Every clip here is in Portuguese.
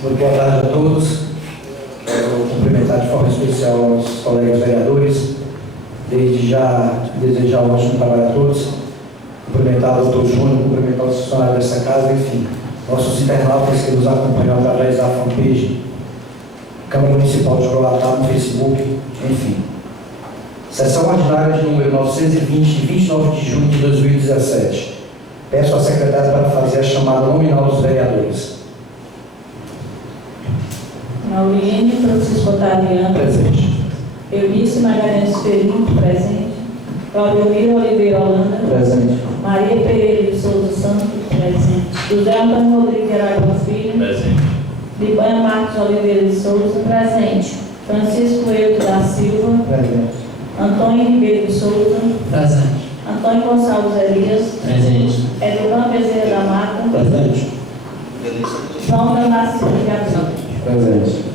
Muito boa tarde a todos. Quero cumprimentar de forma especial os colegas vereadores. Desde já, desejar um ótimo trabalho a todos. Cumprimentar o doutor Júnior, cumprimentar os funcionários dessa casa, enfim, nossos internautas que nos acompanham através da fanpage Câmara Municipal de Croatá no Facebook, enfim. Sessão ordinária de número 920, de 29 de junho de 2017. Peço à secretária para fazer a chamada nominal dos vereadores. Mauriene Francisco Otaviano. Presente. Eunice Magalhães Ferrinho, presente. Claudiomiro Oliveira Holanda. Presente. Maria Pereira de Souza Santos, presente. José Antônio Rodrigues Aragão Filho. Presente. Libanha Marques Oliveira de Souza, presente. Francisco Eudo da Silva. Presente. Antônio Ribeiro de Souza. Presente. Antônio Gonçalves Elias. Presente. Edilvan Bezerra da Mata. Presente. João Damasceno de Abreu. Presente.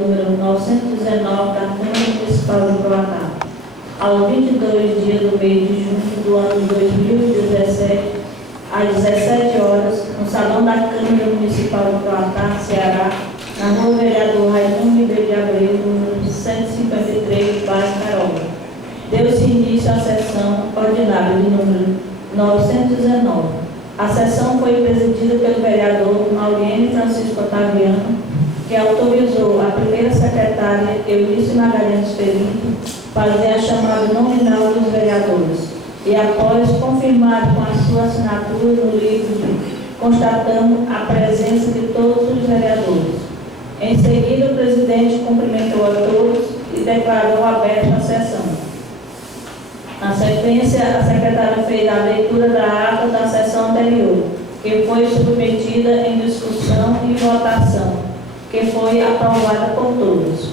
Número 919 da Câmara Municipal de Croatá. Aos 22 dias do mês de junho do ano 2017, às 17 horas, no Salão da Câmara Municipal de Croatá, Ceará, na Rua Vereador Raimundo Ribeiro de Abreu, número 153, bairro Caroba. Deu-se início à sessão ordinária de número 919. A sessão foi presidida pelo vereador Mauriene Francisco Otaviano, que autorizou a primeira secretária, Eunice Magalhães Ferrinho, fazer a chamada nominal dos vereadores e, após confirmar com a sua assinatura no livro, constatando a presença de todos os vereadores. Em seguida, o presidente cumprimentou a todos e declarou aberta a sessão. Na sequência, a secretária fez a leitura da ata da sessão anterior, que foi submetida em discussão e votação, que foi aprovada por todos.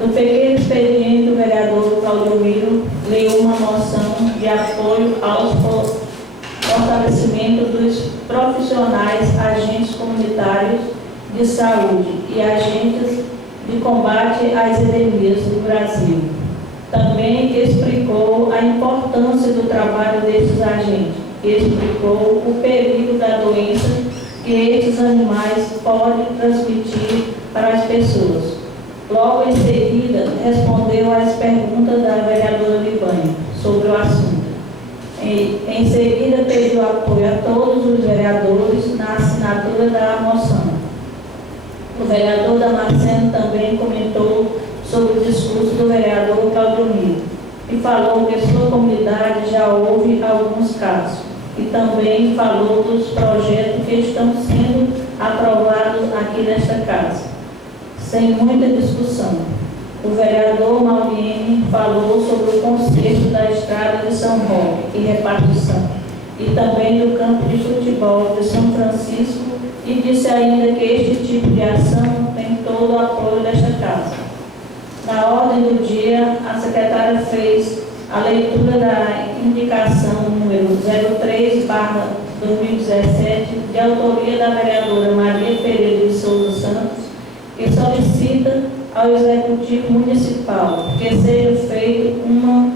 No pequeno expediente, o vereador Claudiomiro leu uma moção de apoio ao fortalecimento dos profissionais, agentes comunitários de saúde e agentes de combate às endemias do Brasil. Também explicou a importância do trabalho desses agentes e explicou o perigo da doença que estes animais podem transmitir para as pessoas. Logo em seguida, respondeu às perguntas da vereadora Libanha sobre o assunto. Em seguida, pediu apoio a todos os vereadores na assinatura da moção. O vereador Damasceno também comentou sobre o discurso do vereador Claudiomiro e falou que sua comunidade verdade, já houve alguns casos. E também falou dos projetos que estão sendo aprovados aqui nesta casa, sem muita discussão. O vereador Malviene falou sobre o conserto da estrada de São Roque e repartição, e também do campo de futebol de São Francisco, e disse ainda que este tipo de ação tem todo o apoio desta casa. Na ordem do dia, a secretária fez a leitura da indicação número 03/2017, de autoria da vereadora Maria Pereira de Souza Santos, que solicita ao Executivo Municipal que seja feita uma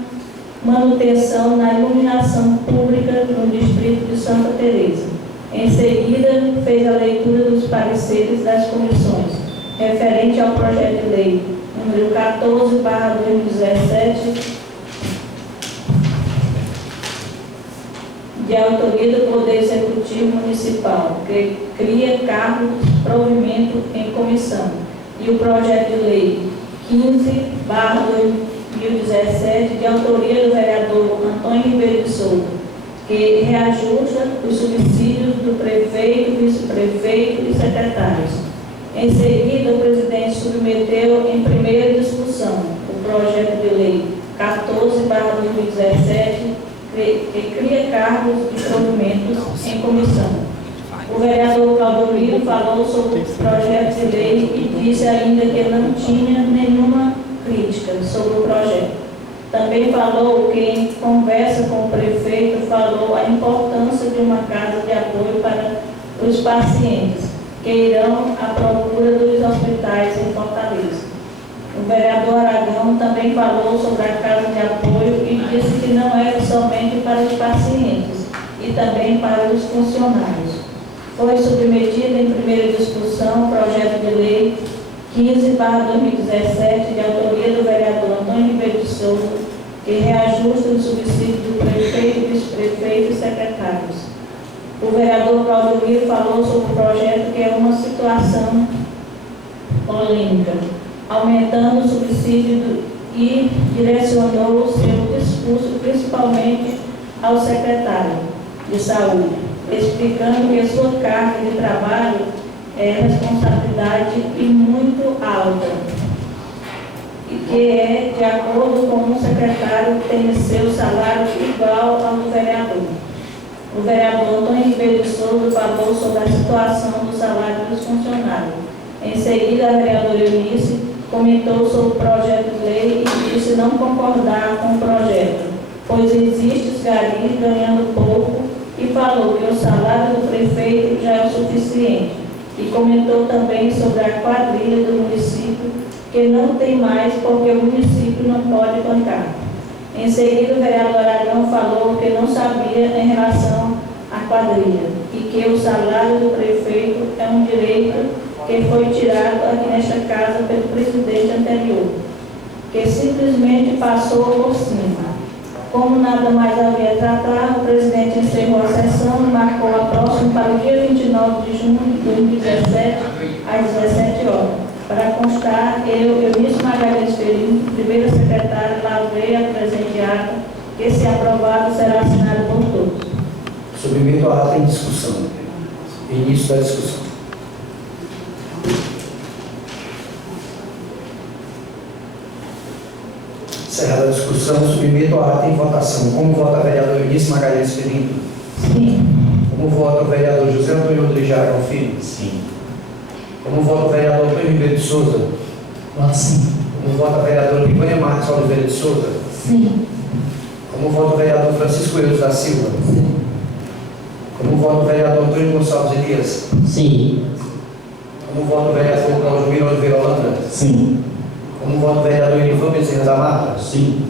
manutenção na iluminação pública no distrito de Santa Teresa. Em seguida, fez a leitura dos pareceres das comissões, referente ao projeto de lei número 14/2017, de autoria do Poder Executivo Municipal, que cria cargos de provimento em comissão, e o projeto de lei 15/2017, de autoria do vereador Antônio Ribeiro de Souza, que reajusta os subsídios do prefeito, vice-prefeito e secretários. Em seguida, o presidente submeteu em primeira discussão o projeto de lei 14/2017, que cria cargos de provimentos em comissão. O vereador Claudio falou sobre o projeto de lei e disse ainda que não tinha nenhuma crítica sobre o projeto. Também falou que, em conversa com o prefeito, falou a importância de uma casa de apoio para os pacientes que irão à procura dos hospitais em Fortaleza. O vereador Aragão também falou sobre a casa de apoio e disse que não era somente para os pacientes, e também para os funcionários. Foi submetido em primeira discussão o projeto de lei 15/2017, de autoria do vereador Antônio Ribeiro de Souza, que reajusta o subsídio do prefeito, vice-prefeito e secretários. O vereador Claudio falou sobre o projeto, que é uma situação polêmica, aumentando o subsídio, e direcionou o seu discurso principalmente ao secretário de saúde, explicando que a sua carga de trabalho é responsabilidade e muito alta, e que é de acordo com o secretário tem seu salário igual ao do vereador. O vereador Antônio Ribeiro de Souza falou sobre a situação do salário dos funcionários. Em seguida, a vereadora Eunice comentou sobre o projeto de lei e disse não concordar com o projeto, pois existe os garis ganhando pouco, e falou que o salário do prefeito já é o suficiente. E comentou também sobre a quadrilha do município, que não tem mais porque o município não pode bancar. Em seguida, o vereador Aragão falou que não sabia em relação à quadrilha e que o salário do prefeito é um direito que foi tirado aqui nesta casa pelo presidente anterior, que simplesmente passou por cima. Como nada mais havia a tratar, o presidente encerrou a sessão e marcou a próxima para o dia 29 de junho de 2017, às 17 horas. Para constar, eu, Eunice Magalhães Ferino, primeira secretária, lavrei a presente ata, que, se aprovado, será assinado por todos. Submeto a ata em discussão. Início da discussão. Encerrada a discussão, submeto a ata em votação. Como vota a vereadora Eunice Magalhães Ferino? Sim. Como vota o vereador José Antônio Rodrigues Aragão Filho? Sim. Como vota o vereador Antônio Ribeiro de Souza? Voto sim. Como vota a vereadora Livânia Marques Oliveira de Souza? Sim. Como vota o vereador Francisco Eudes da Silva? Sim. Como vota o vereador Antônio Gonçalves Elias? Sim. Como vota o vereador Claudio Oliveira Holanda? Sim. Como vota o vereador Irivan Bezerra da Mata? Sim.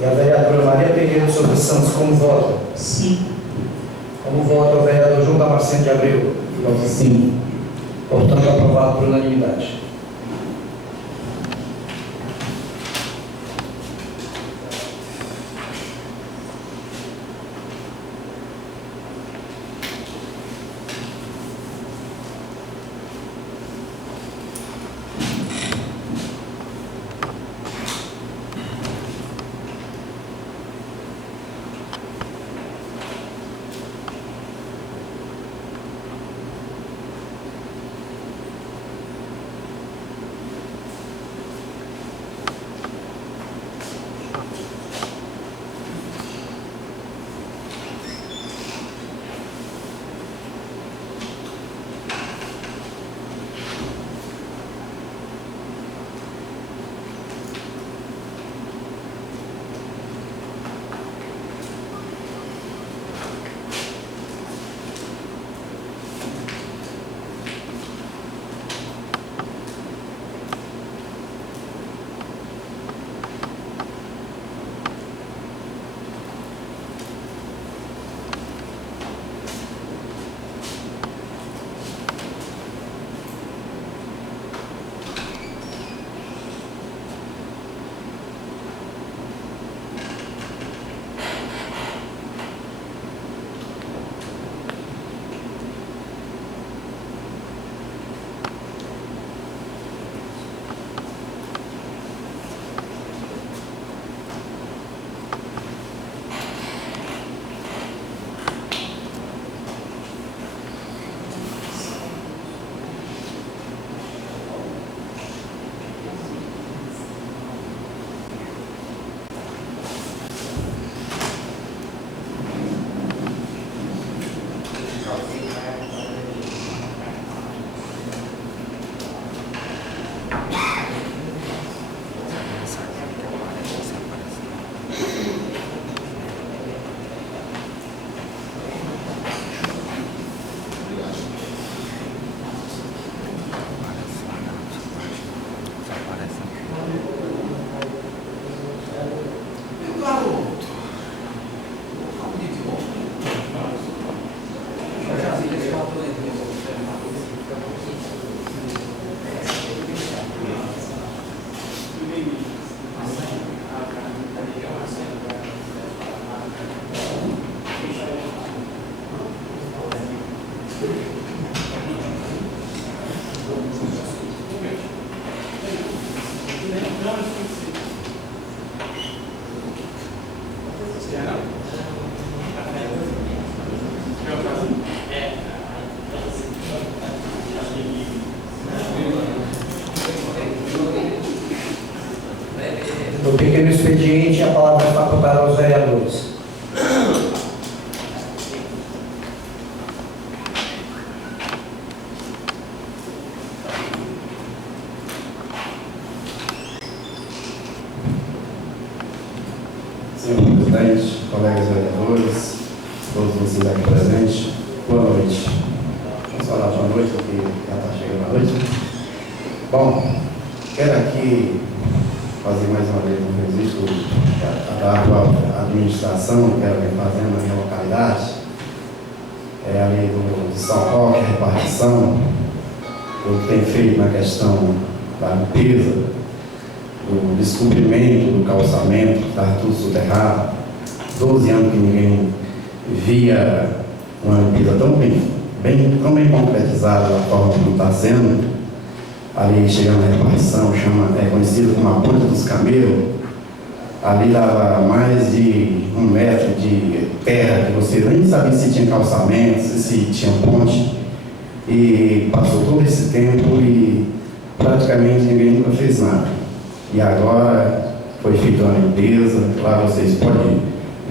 E a vereadora Maria Pereira de Souza Santos, como vota? Sim. Como vota o vereador João Damasceno de Abreu? Voto sim. Portanto, aprovado por unanimidade. expediente, a palavra é facultada aos vereadores. Senhor presidente, colegas vereadores, todos vocês aqui presentes, boa noite. Vamos falar boa noite, porque já está chegando a noite. Bom, quero aqui fazer mais uma vez um registro da administração que ela vem fazendo na minha localidade, ali de São Roque, a repartição, o que tem feito na questão da limpeza, do descobrimento do calçamento, que está tudo soterrado. 12 anos que ninguém via uma limpeza tão bem concretizada da forma como está sendo. Ali chegando na repartição, é conhecido como a Ponte dos Camelos. Ali dava mais de 1 metro de terra, que você nem sabia se tinha calçamento, se tinha ponte. E passou todo esse tempo e praticamente ninguém nunca fez nada. E agora foi feita uma limpeza. Lá vocês podem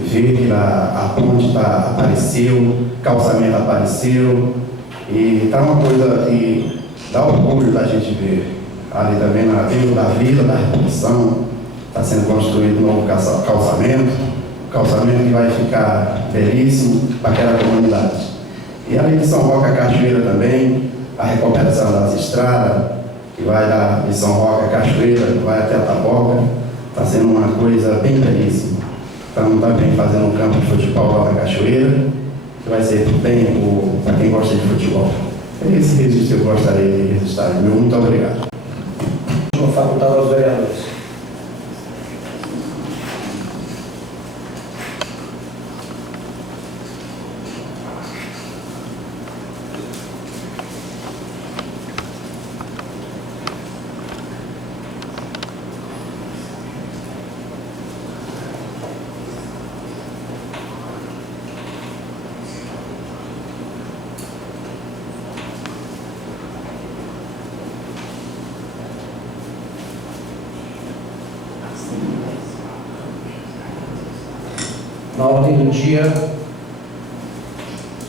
ver que a ponte apareceu, o calçamento apareceu. E está uma coisa que dá orgulho da gente ver. Ali também dentro da vila, da repartição, está sendo construído um novo calçamento, um calçamento que vai ficar belíssimo para aquela comunidade. E ali de São Roque a Cachoeira também, a recuperação das estradas, que vai de São Roque a Cachoeira, que vai até a Taboca, está sendo uma coisa bem belíssima. Estamos também fazendo um campo de futebol lá na Cachoeira, que vai ser bem para quem gosta de futebol. Esse registro eu gostaria de registrar. Muito obrigado. Vou facultar aos vereadores. Na ordem do dia,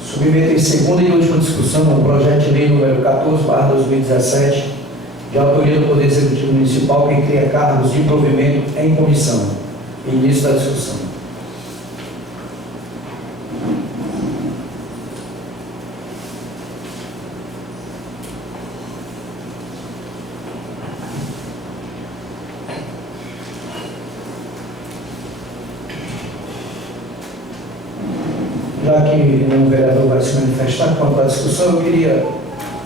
submeter em segunda e última discussão o projeto de lei número 14/2017, de autoria do Poder Executivo Municipal, que cria cargos de provimento em comissão. Início da discussão. Já que nenhum vereador vai se manifestar quanto à discussão, eu queria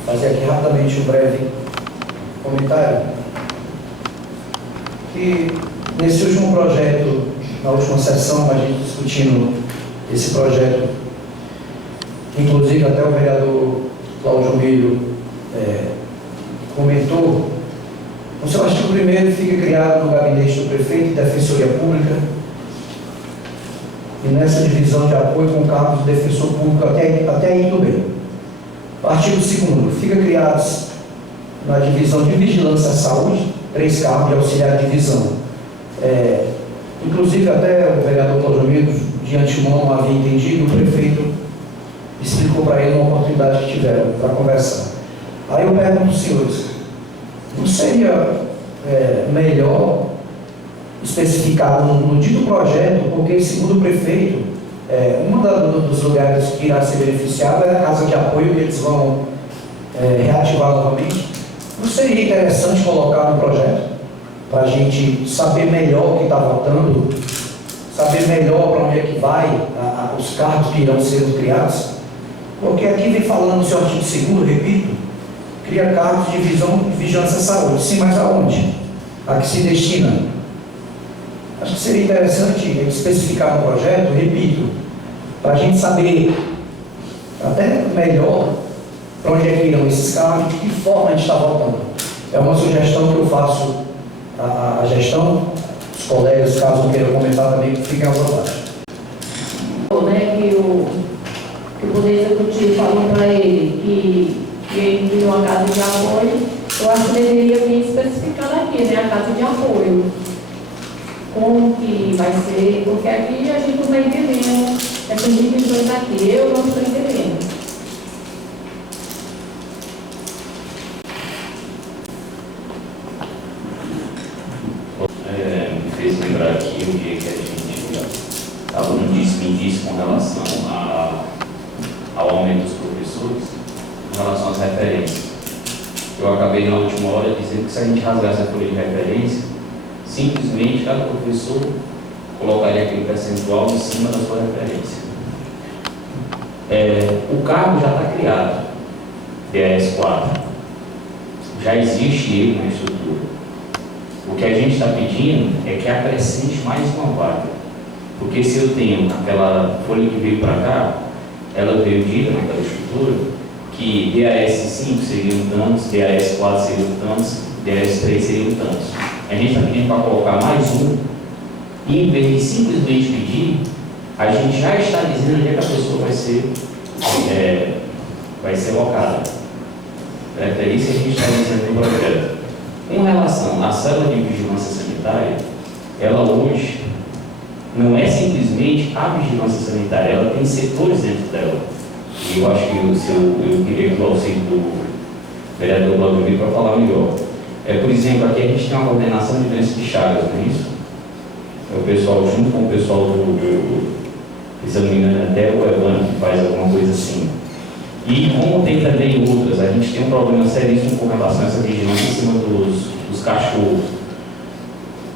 fazer aqui rapidamente um breve comentário. Que nesse último projeto, na última sessão, a gente discutindo esse projeto, inclusive até o vereador Cláudio Milho comentou, o seu artigo 1º fica criado no gabinete do prefeito e defensoria pública, e nessa divisão de apoio com cargos de defensor público até aí tudo bem. O artigo 2º, fica criados na divisão de vigilância à saúde, 3 cargos de auxiliar de divisão. Inclusive até o vereador Cláudio Milho, de antemão, não havia entendido, o prefeito explicou para ele uma oportunidade que tiveram para conversar. Aí eu pergunto aos senhores, não seria melhor especificado no dito projeto, porque, segundo o prefeito, um dos lugares que irá ser beneficiado é a casa de apoio que eles vão reativar novamente. Não seria interessante colocar no projeto, para a gente saber melhor o que está votando, saber melhor para onde é que vai os cargos que irão ser criados? Porque aqui vem falando no seu artigo 2º, repito, cria cargos de vigilância à saúde. Sim, mas aonde? A que se destina? Acho que seria interessante especificar no projeto, repito, para a gente saber até melhor para onde é que irão esses cargos, de que forma a gente está votando. É uma sugestão que eu faço à gestão, os colegas, caso queiram comentar também, fiquem à vontade. Que o Poder Executivo falou para ele que ele viu uma casa de apoio, eu acho que deveria vir especificando aqui, a casa de apoio. como que vai ser, porque aqui a gente não está entendendo essas divisões aqui, eu não estou entendendo. Me fez lembrar aqui o dia que a gente estava no disse-me-disse com relação ao aumento dos professores, com relação às referências. Eu acabei na última hora dizendo que se a gente rasgasse a folha de referência, simplesmente cada professor colocaria aquele percentual em cima da sua referência. O cargo já está criado, DAS 4. Já existe ele na estrutura. O que a gente está pedindo é que acrescente mais uma vaga. Porque se eu tenho aquela folha que veio para cá, ela veio dita naquela estrutura que DAS 5 seriam tantos, DAS 4 seriam tantos, DAS 3 seriam tantos. A gente está pedindo para colocar mais um, e em vez de simplesmente pedir, a gente já está dizendo onde é que a pessoa vai ser locada. É isso que a gente está dizendo no projeto. Com relação à célula de vigilância sanitária, ela hoje não é simplesmente a vigilância sanitária, ela tem setores dentro dela. E eu acho que eu queria que o auxílio do vereador Vladimir para falar melhor. Por exemplo, aqui a gente tem uma coordenação de doenças de Chagas, não é isso? O pessoal, junto com o pessoal se eu não me engano, até o Evandro que faz alguma coisa assim. E como tem também outras, a gente tem um problema seríssimo com relação a essa vigilância em cima dos cachorros.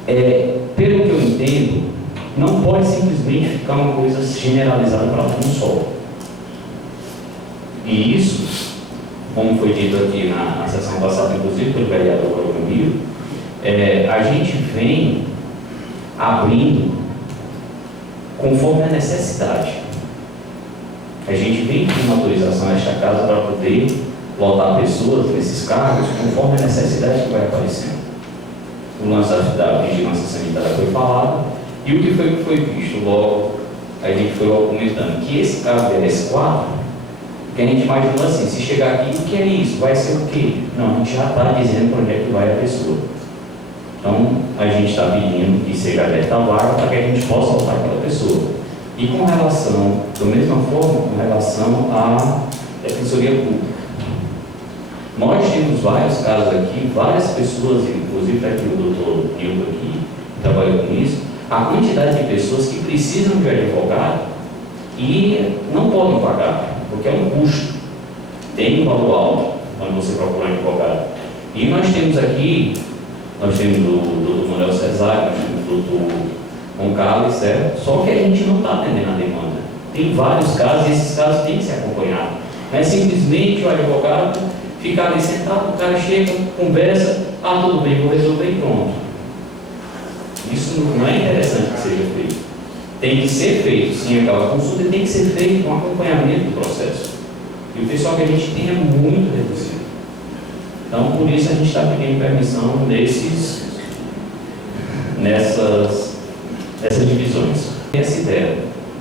Pelo que eu entendo, não pode simplesmente ficar uma coisa generalizada para um só. E isso, como foi dito aqui na sessão passada, inclusive pelo vereador Vladimir, a gente vem abrindo conforme a necessidade. A gente vem com uma autorização nesta casa para poder lotar pessoas nesses cargos conforme a necessidade que vai aparecendo. O lance da vigilância sanitária foi falado e o que foi visto logo, a gente foi logo comentando que esse cargo é S4, que a gente imaginou assim, se chegar aqui, o que é isso? Vai ser o quê? Não, a gente já está dizendo para onde é que vai a pessoa. Então, a gente está pedindo que seja aberta a vaga para que a gente possa lotar aquela pessoa. E com relação, da mesma forma, com relação à Defensoria Pública. Nós temos vários casos aqui, várias pessoas, inclusive está aqui o doutor Nildo aqui, que trabalha com isso, a quantidade de pessoas que precisam de advogado e não podem pagar, porque é um custo. Tem um valor alto quando você procura um advogado. E nós temos aqui, nós temos o doutor Manuel Cesário, nós temos o doutor Concalves, certo? Só que a gente não está atendendo a demanda. Tem vários casos e esses casos têm que ser acompanhados. Não é simplesmente o advogado ficar ali sentado, o cara chega, conversa, tudo bem, vou resolver e pronto. Isso não é interessante que seja feito. Tem que ser feito, sim, aquela consulta tem que ser feito com acompanhamento do processo. E o pessoal que a gente tem é muito reduzido. Então, por isso a gente está pedindo permissão nessas divisões. Tem essa ideia.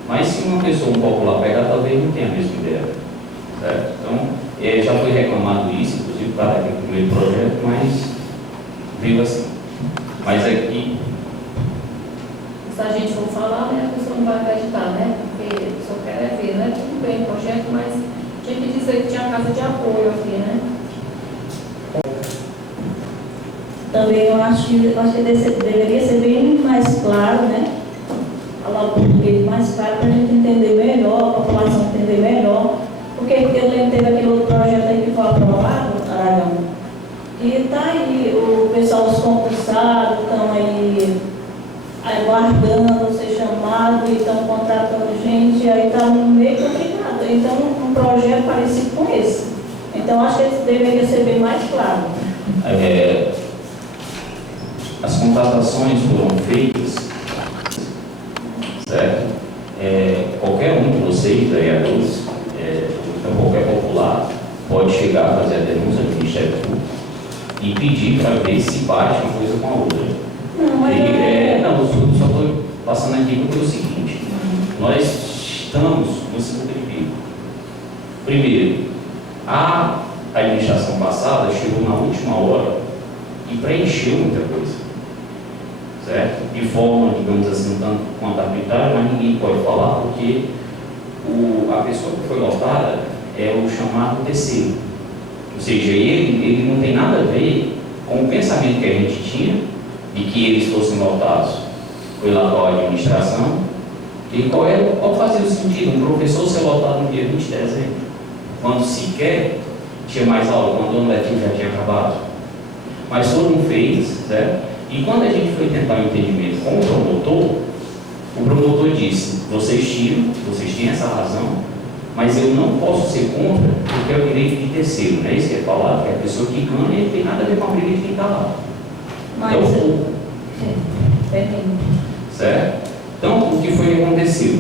Mas se uma pessoa um popular pegar, talvez não tenha a mesma ideia. Certo? Então, já foi reclamado isso, inclusive para aquele primeiro projeto, mas veio assim. Mas aqui. Se a gente for falar, né, a pessoa não vai acreditar, né? Porque a pessoa quer ver, né? Tudo bem o projeto, mas tinha que dizer que tinha casa de apoio aqui, né? Também eu acho que deveria ser bem mais claro, né? Falar o português mais claro para a gente entender melhor, a população entender melhor. Porque eu lembro que teve aquele outro projeto aí que foi aprovado, Aragão, e está aí, o pessoal, os concursados estão aí aguardando ser chamado e estão contratando gente, aí está meio complicado. Então, um projeto parecido com esse. Então, acho que deveria ser bem mais claro. As contratações foram feitas, certo? Qualquer um de vocês, vereadores, então qualquer popular, pode chegar a fazer a denúncia do Ministério Público e pedir para ver se bate uma coisa com a outra. Eu só estou passando aqui pelo seguinte: nós estamos no segundo pico. Primeiro, a administração passada chegou na última hora e preencheu muita coisa, certo? De forma, digamos assim, tanto quanto arbitrária, mas ninguém pode falar porque a pessoa que foi lotada é o chamado terceiro. Ou seja, ele não tem nada a ver com o pensamento que a gente tinha de que eles fossem lotados pela administração. E qual fazia o sentido um professor ser lotado no dia 20 de dezembro, quando sequer tinha mais aula, quando o ano letivo já tinha acabado? Mas foram feitos, certo? E quando a gente foi tentar um entendimento com o promotor disse: vocês têm essa razão, mas eu não posso ser contra porque é o direito de terceiro, não é isso que é falado? Que é a pessoa que ganha e não tem nada a ver com a briga de quem está lá. Mas, É o povo. Certo? Então, o que foi que aconteceu?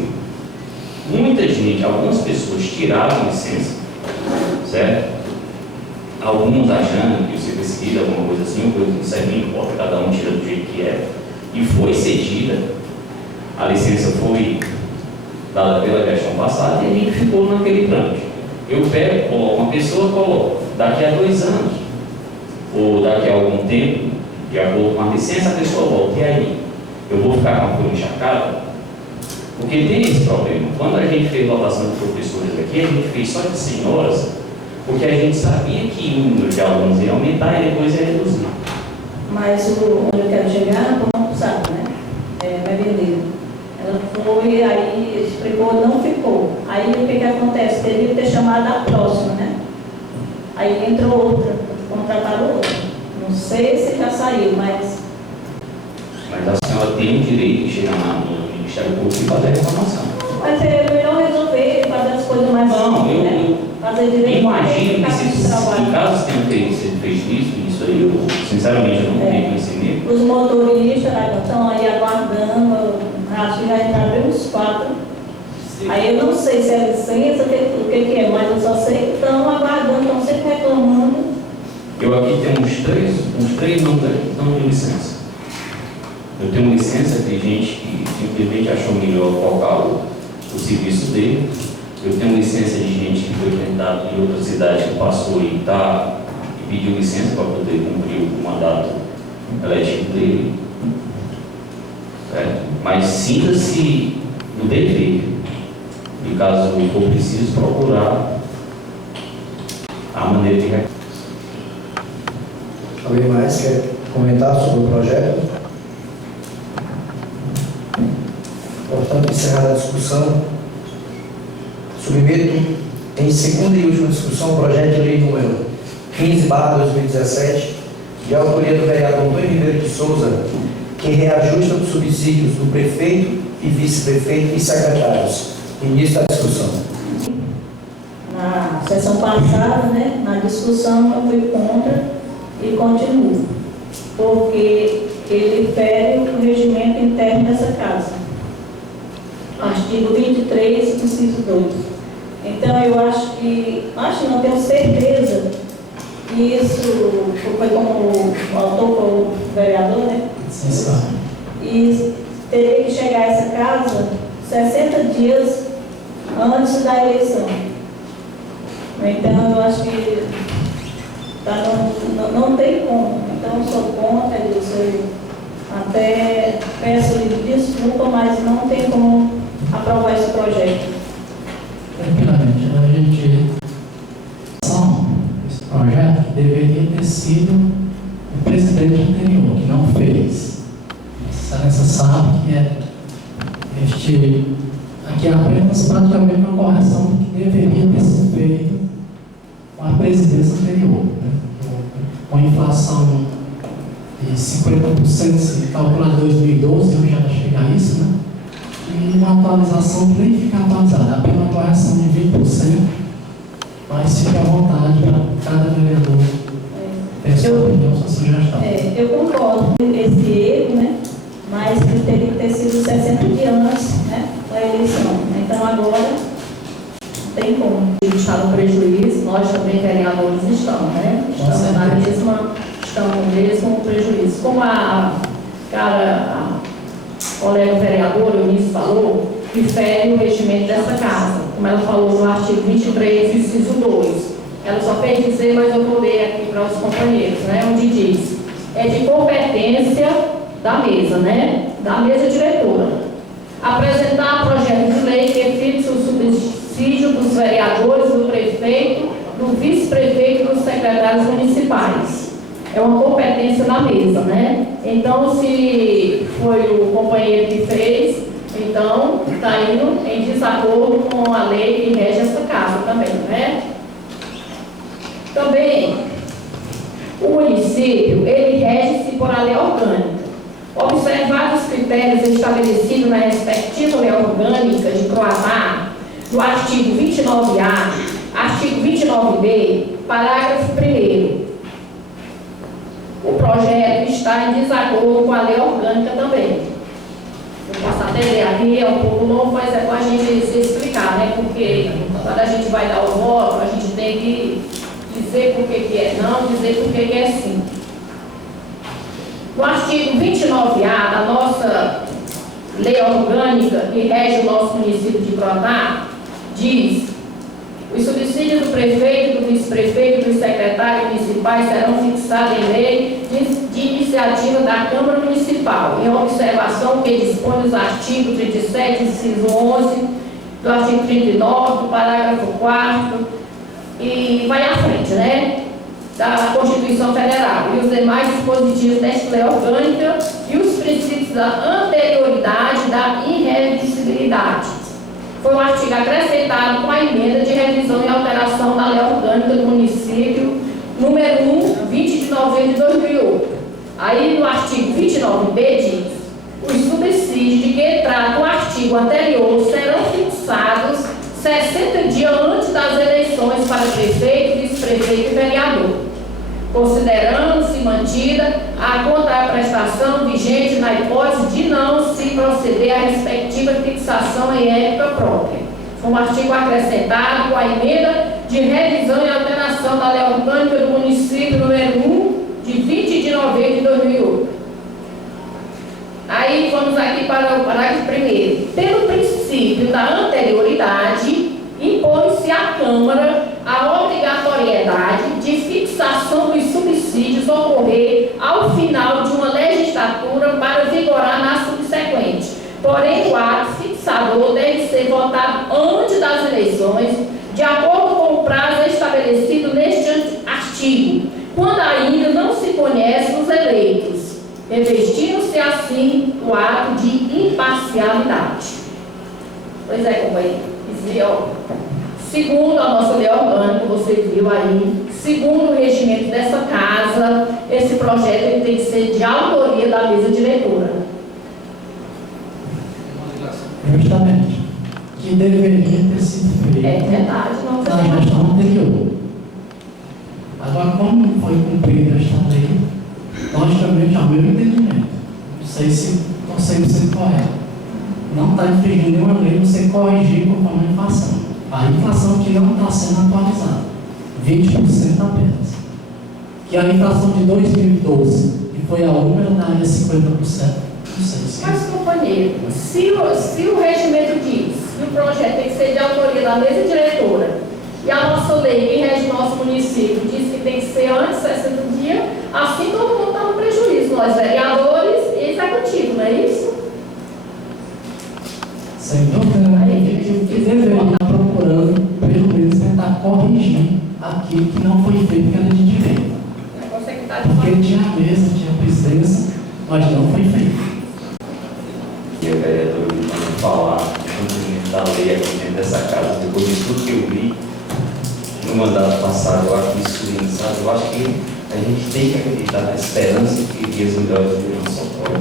Muita gente, algumas pessoas tiraram licença, certo? Alguns achando que o ser decidido, alguma coisa assim, isso aí não importa, cada um tira do jeito que é, e foi cedida, a licença foi dada pela gestão passada e a gente ficou naquele trâmite. Eu pego, coloco uma pessoa, coloco, daqui a 2 anos, ou daqui a algum tempo, de acordo com a licença, a pessoa volta, e aí? Eu vou ficar com a folha encharcada? Porque tem esse problema. Quando a gente fez votação de professores aqui, a gente fez só de 100 horas, porque a gente sabia que o número de alunos ia aumentar e depois ia reduzir. Mas onde eu quero chegar, não sabe, né? Vai vender. Ela foi, aí explicou, não ficou. Aí o que acontece? Teria que ter chamado a próxima, né? Aí entrou outra, contrataram outra. Não sei se já saiu, mas a senhora tem o direito de chegar no Ministério Público e fazer a reclamação. Mas é melhor resolver, fazer as coisas mais simples, né? Fazer direito. Imagino que se caso tenha sido feito isso aí, eu sinceramente eu não tenho conhecimento. Os motoristas estão aí aguardando, acho que já entraram uns 4. Aí eu não sei se é licença, o que é, mas eu só sei que estão aguardando, estão sempre reclamando. Eu aqui tenho uns três nomes aqui que estão de licença. Eu tenho licença de gente que simplesmente achou melhor focar o serviço dele. Eu tenho licença de gente que foi tentado em outra cidade que passou e pediu licença para poder cumprir o mandato eletivo dele. Certo? Mas sinta-se no dever, e caso for preciso, procurar a maneira de... Alguém mais quer comentar sobre o projeto? Portanto, encerrada a discussão, submeto em segunda e última discussão o projeto de lei número 15/2017, de autoria do vereador Antônio Ribeiro de Souza, que reajusta os subsídios do prefeito e vice-prefeito e secretários. Início da discussão. Na sessão passada, né, na discussão, eu fui contra e continuo, porque ele fere o regimento interno dessa casa. Artigo 23, inciso 2. Então, eu não tenho certeza que isso foi como o autor, o vereador, né? Sim. E teria que chegar a essa casa 60 dias antes da eleição. Então, eu acho que não tem como. Então, eu sou contra isso. Até peço-lhe desculpa, mas não tem como aprovar esse projeto. Tranquilamente, a gente... Esse projeto deveria ter sido o presidente anterior, que não fez. Excelência sabe que aqui é apenas praticamente uma correção do que deveria ter sido feito com a presidência anterior. Né? Com a inflação de 50%, se calcular em 2012, eu já chego a isso, né? E uma atualização que nem fica atualizada, apenas uma correção de 20%, mas fica à vontade para cada vereador ter sua opinião, sua sugestão. Eu concordo com esse erro, né? Mas que teria que ter sido 60 dias antes, né, da eleição. Então agora não tem como. A gente está no prejuízo, nós também vereadores estamos, né? Estamos no mesmo prejuízo. Como a colega vereadora, Eunice, falou, que fere o regimento dessa casa, como ela falou no artigo 23, inciso 2. Ela só fez dizer, mas eu vou ler aqui para os companheiros, né, onde diz: é de competência da mesa, né? Da mesa diretora. Apresentar projeto de lei que fixe o subsídio dos vereadores, do prefeito, do vice-prefeito e dos secretários municipais. É uma competência da mesa, né? Então, se foi o companheiro que fez, então está indo em desacordo com a lei que rege essa casa também, né? Também, o município, ele rege-se por a lei orgânica. Observados os critérios estabelecidos na respectiva lei orgânica de Croatá, do artigo 29A, artigo 29B, parágrafo 1º. O projeto está em desacordo com a lei orgânica também. Eu posso até ler aqui, é um pouco longo, mas é para a gente se explicar, né? Porque quando a gente vai dar o voto, a gente tem que dizer por que é não, dizer por que é sim. No artigo 29A da nossa lei orgânica que rege o nosso município de Croatá, diz: os subsídios do prefeito, do vice-prefeito e dos secretários municipais serão fixados em lei de iniciativa da Câmara Municipal, em observação que dispõe os artigos 37, inciso 11, do artigo 39, do parágrafo 4º, e vai à frente, né? Da Constituição Federal e os demais dispositivos desta lei orgânica e os princípios da anterioridade da irreduzibilidade. Foi um artigo acrescentado com a emenda de revisão e alteração da lei orgânica do município, número 1, 20 de novembro de 2008. Aí no artigo 29B diz: os subsídios de que trata o artigo anterior serão fixados 60 dias antes das eleições para prefeito, vice-prefeito e vereador, considerando-se mantida a contraprestação vigente na hipótese de não se proceder à respectiva fixação em época própria. Foi um artigo acrescentado com a emenda de revisão e alteração da lei orgânica do município número 1, de 20 de novembro de 2008. Aí vamos aqui para o parágrafo 1º. Pelo princípio da anterioridade, impõe-se à Câmara a obrigatoriedade de fixação dos subsídios ocorrer ao final de uma legislatura para vigorar na subsequente. Porém, o ato fixador deve ser votado antes das eleições, de acordo com o prazo estabelecido neste artigo, quando ainda não se conhecem os eleitos, revestindo-se assim o ato de imparcialidade. Pois é, companheiro. Segundo a nossa lei orgânica, você viu aí, segundo o regimento dessa casa, esse projeto ele tem que ser de autoria da mesa diretora. Justamente. Que deveria ter sido feito É verdade, não na gestão anterior. Agora, como foi cumprida esta lei, logicamente, ao meu entendimento, não sei se estou 100% correto, não está infringindo nenhuma lei você corrigir conforme a inflação. A inflação que não está sendo atualizada, 20% apenas. Que a inflação de 2012, que foi a número da área 50%, não sei se... Mas, companheiro, se o regimento diz que o projeto tem que ser de autoria da mesa diretora e a nossa lei que rege o nosso município diz que tem que ser antes de 60 dias, assim todo mundo está no prejuízo, nós vereadores e executivo, não é isso? Sem dúvida, que deveria estar procurando, pelo menos, tentar corrigir aquilo que não foi feito pela de direito. Porque tinha a mesa, tinha a presidência, mas não foi feito. E a vereadora me falar da lei aqui dentro dessa casa, depois de tudo que eu vi no mandato passado, eu acho isso, sabe? Eu acho que a gente tem que acreditar na esperança que dias melhores virão São Paulo.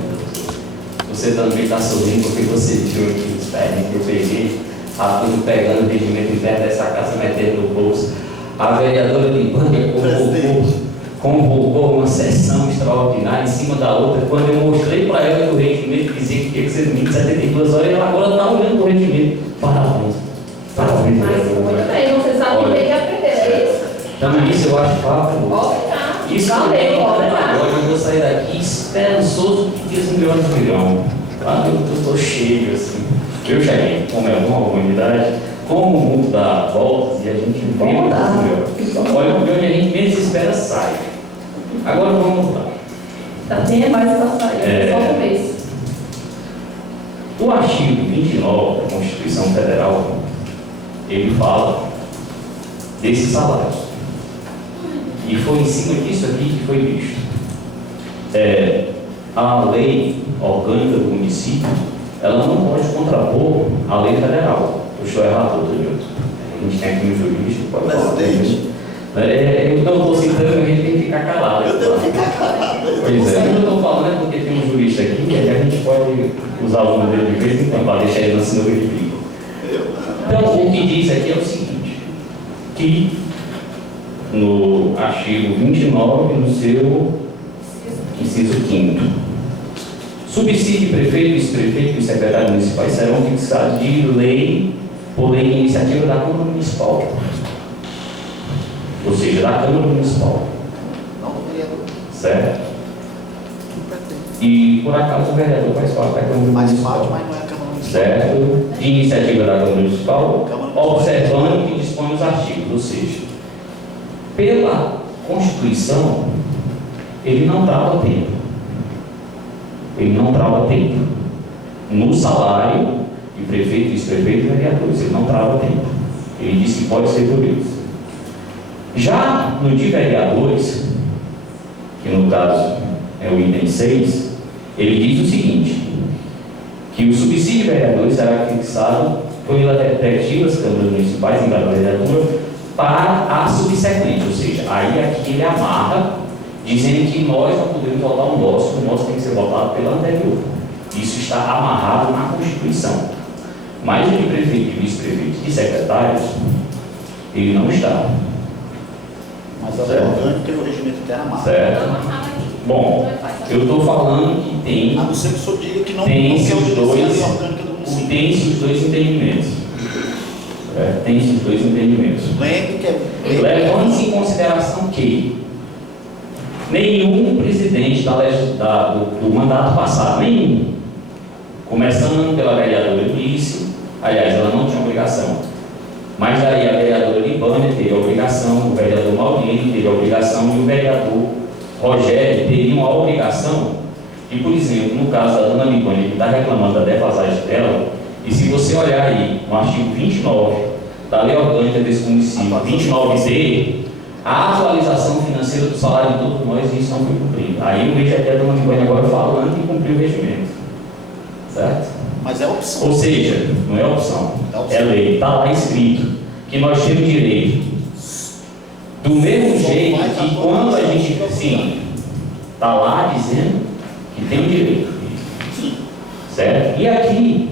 Você também está sorrindo porque você viu aqui os pés que eu peguei, a tudo pegando o regimento interno dessa casa, metendo no bolso. A vereadora de banca convocou uma sessão extraordinária em cima da outra. Quando eu mostrei para ela que o regimento dizia que tinha que ser no mínimo 72 horas, ela agora está olhando para o regimento. Parabéns. Parabéns, vereadora. Muito bem, você sabe que tem que aprender, é isso? Então, isso eu acho fácil. Isso também, agora eu vou sair daqui esperançoso que dias melhores virão. Eu estou cheio, assim. Eu cheguei, como é uma comunidade, como o mundo dá voltas e a gente vê o melhor. Olha, onde a gente menos espera sai. Agora vamos lá. Tá tendo mais está saindo, só um mês. O artigo 29 da Constituição Federal, ele fala desses salários. E foi em cima disso aqui que foi visto. A lei orgânica do município, ela não pode contrapor a lei federal. Eu estou errado, doutor Nilton. A gente tem aqui um jurista que pode falar. Eu não estou citando, a gente tem que ficar calado. Eu tenho que ficar calado. Pois é, eu estou falando é porque tem um jurista aqui e a gente pode usar o nome dele de vez em quando para deixar ele na sinuca de briga. Então, o que diz aqui é o seguinte, que no artigo 29, no seu inciso 5º, subsídio prefeito, vice-prefeito e secretários municipais serão fixados de lei por lei de iniciativa da Câmara Municipal. Ou seja, da Câmara Municipal. Não do vereador. Certo? E por acaso o vereador faz parte da Câmara Mais Municipal. parte, mas não é a Câmara Municipal. Certo? De iniciativa da Câmara Municipal, observando o que dispõe os artigos. Ou seja, pela Constituição, ele não trava tempo. Ele não trava tempo. No salário de prefeito, vice-prefeito e vereadores, ele não trava tempo. Ele diz que pode ser por eles. Já no de vereadores, que no caso é o item 6, ele diz o seguinte, que o subsídio de vereadores será fixado pelas respectivas câmaras municipais em cada vereador para a subsequente, ou seja, aí aqui ele amarra, dizendo que nós não podemos votar o nosso tem que ser votado pela anterior. Isso está amarrado na Constituição. Mas o de prefeito, de vice-prefeito e de secretários, ele não está. Mas a lei orgânica e o regimento interno amarra. Certo? Bom, eu estou falando que tem, A não ser que o senhor diga que não tem-se quer os obedecer a lei dois, orgânica do município. tem-se os dois entendimentos. Tem-se os dois entendimentos. Lembre que é Levando-se em consideração que nenhum presidente do mandato passado, nenhum, começando pela vereadora Eunice, aliás, ela não tinha obrigação, mas aí a vereadora Libânia teve a obrigação, o vereador Maurício teve a obrigação e o vereador Rogério teriam a obrigação de, por exemplo, no caso da dona Libânia, que está reclamando da defasagem dela, e se você olhar aí no artigo 29 da Lei Orgânica desse município, 29D, a atualização financeira do salário de todos nós, isso não foi cumprido. Aí eu vejo até a dona Libânia agora falando que cumpriu o regimento. Certo? Mas é opção. Ou seja, não é opção, é lei, está lá escrito que nós temos direito. Do mesmo jeito que quando a gente, sim, está lá dizendo que tem o direito. Certo? E aqui,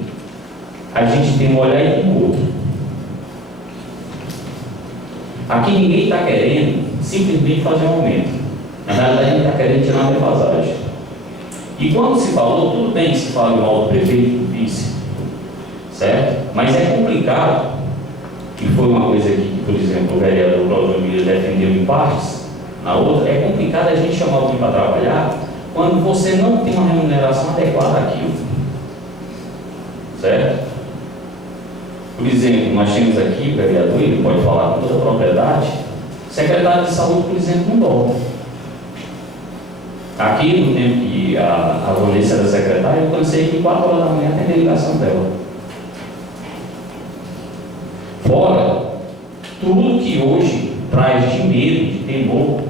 a gente tem um olhar e um outro. Aqui ninguém está querendo simplesmente fazer um aumento. Na realidade, a gente está querendo tirar uma defasagem. E quando se falou, tudo bem que se fala mal do prefeito e do vice, certo? Mas é complicado, e foi uma coisa que, por exemplo, o vereador Cláudio Miller defendeu em partes, na outra, é complicado a gente chamar alguém para trabalhar quando você não tem uma remuneração adequada àquilo. Certo? Por exemplo, nós temos aqui o vereador, ele pode falar com toda a propriedade, secretário de saúde, por exemplo, não dorme. Aqui, no tempo que a Vanessa era secretária, eu cansei que 4 horas da manhã atender a ligação dela. Fora tudo que hoje traz de medo, de temor,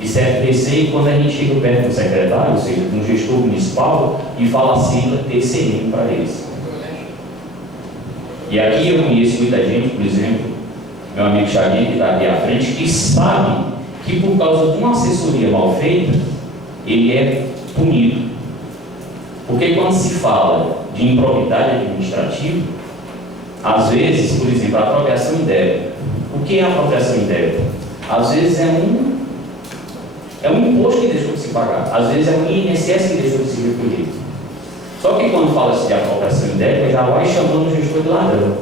de certo receio quando a gente chega perto do secretário, ou seja, de um gestor municipal, e fala a sigla TCM para eles. E aqui eu conheço muita gente, por exemplo, meu amigo Chaguinho, que está aqui à frente, que sabe que por causa de uma assessoria mal feita, ele é punido. Porque quando se fala de improbidade administrativa, às vezes, por exemplo, a apropriação indébita. O que é a apropriação indébita? Às vezes é um imposto que deixou de se pagar, às vezes é um INSS que deixou de se recolher. Só que quando fala-se de apropriação indébita, já vai chamando o gestor de ladrão.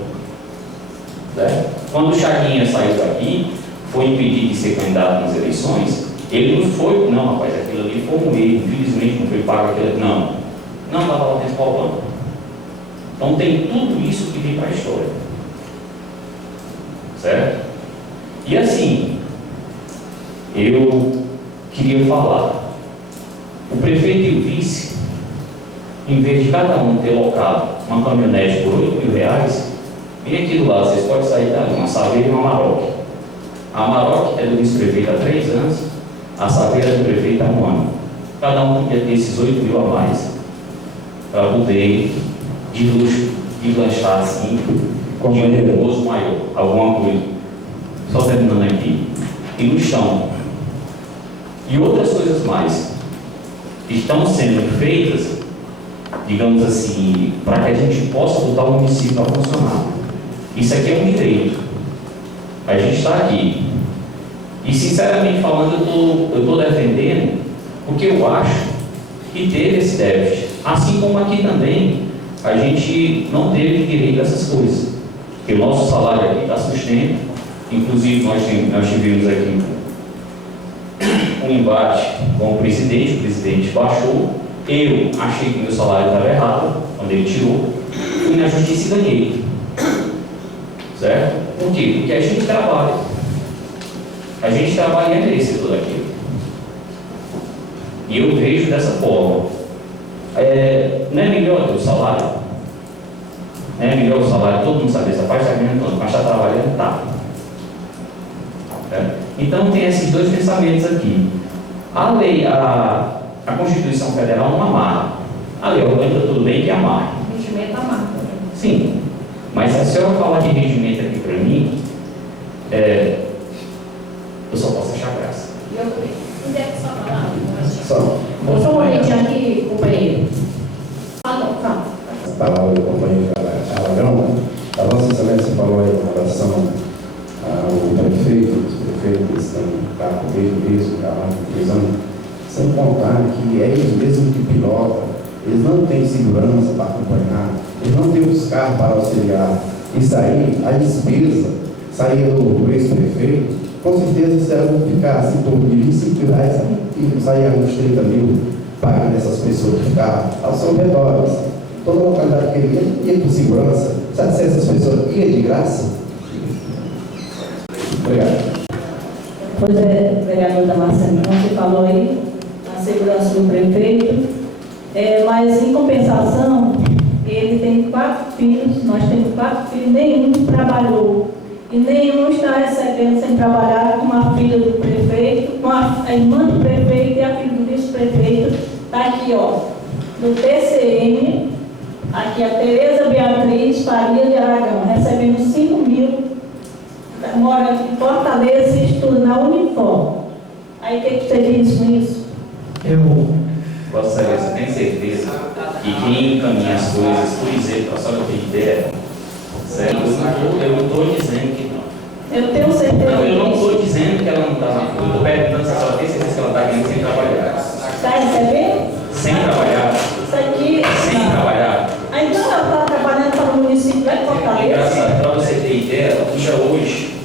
Certo? Quando o Chaguinha saiu daqui, foi impedido de ser candidato nas eleições, ele não foi, não, rapaz, aquilo ali foi um erro, infelizmente não foi pago aquilo. Não estava lá respaldando. Então tem tudo isso que vem para a história. Certo? E assim, eu queria falar, o prefeito e o vice, em vez de cada um ter locado uma caminhonete por R$8.000, vem aqui do lado, vocês podem sair dali, uma Saveiro e uma Amarok. A Amarok é do vice-prefeito há 3 anos, a Saveiro é do prefeito há 1 ano. Cada um podia ter esses 8 mil a mais para poder de luxo, de lanchar assim, de um gozo maior, alguma coisa. Só terminando aqui. E no chão. E outras coisas mais estão sendo feitas, digamos assim, para que a gente possa botar o município a funcionar. Isso aqui é um direito. A gente está aqui. E sinceramente falando, eu estou defendendo porque eu acho que teve esse déficit. Assim como aqui também, a gente não teve direito a essas coisas. Porque o nosso salário aqui está sustento. Inclusive, nós tivemos aqui um embate com o presidente baixou. Eu achei que o meu salário estava errado, quando ele tirou. Fui na justiça e ganhei. Certo? Por quê? Porque a gente trabalha. A gente trabalha e merece tudo aquilo. E eu vejo dessa forma. Não é melhor ter o salário? Não é melhor o salário? Todo mundo sabe essa parte, está ganhando tanto, mas está trabalhando, tá. Então tem esses dois pensamentos aqui. A lei, a Constituição Federal não amarra. A lei orgânica, tudo bem que amarra. O regimento amarra. Sim. Mas se a senhora falar de regimento aqui para mim, eu só posso achar graça. E eu quiser só falar? Só. Só um momentinho aqui, companheiro. Fala. Palavra do companheiro Aragão. A Vossa Excelência falou aí em relação ao prefeito, os prefeitos estão carro desde há 3 anos, sem contar que é eles mesmos que pilotam, eles não têm segurança para acompanhar, eles não têm os carros para auxiliar. Isso aí, a despesa saía do ex-prefeito, com certeza isso ia ficar assim por R$25 e saía uns 30 mil pagando essas pessoas que ficavam ao seu redor. Toda localidade que ele ia por segurança, sabe se essas pessoas iam de graça? Obrigado. Pois é, vereador Damasceno, você falou aí a segurança do prefeito, mas em compensação, ele tem 4 filhos, nós temos 4 filhos, nenhum trabalhou. E nenhum está recebendo sem trabalhar, com a filha do prefeito, com a irmã do prefeito e a filha do vice-prefeito. Está aqui, ó, no TCM, aqui a Tereza Beatriz Faria de Aragão, recebendo 5 mil, mora em Fortaleza e estuda na Unifor. Aí o que você diz com isso? Vossa Excelência, tem certeza que quem encaminha as coisas, por exemplo, a senhora tem ideia? Certo? Eu não estou dizendo que não. Eu tenho certeza. Não, eu não estou dizendo que ela não está na rua. Eu estou perguntando se a senhora tem certeza que ela está ganhando sem trabalhar. Está recebendo? Sem trabalhar? Isso aqui. Sem trabalhar? Ah, então ela está trabalhando para o município lá de Fortaleza? Engraçado, para você ter ideia, puxa hoje,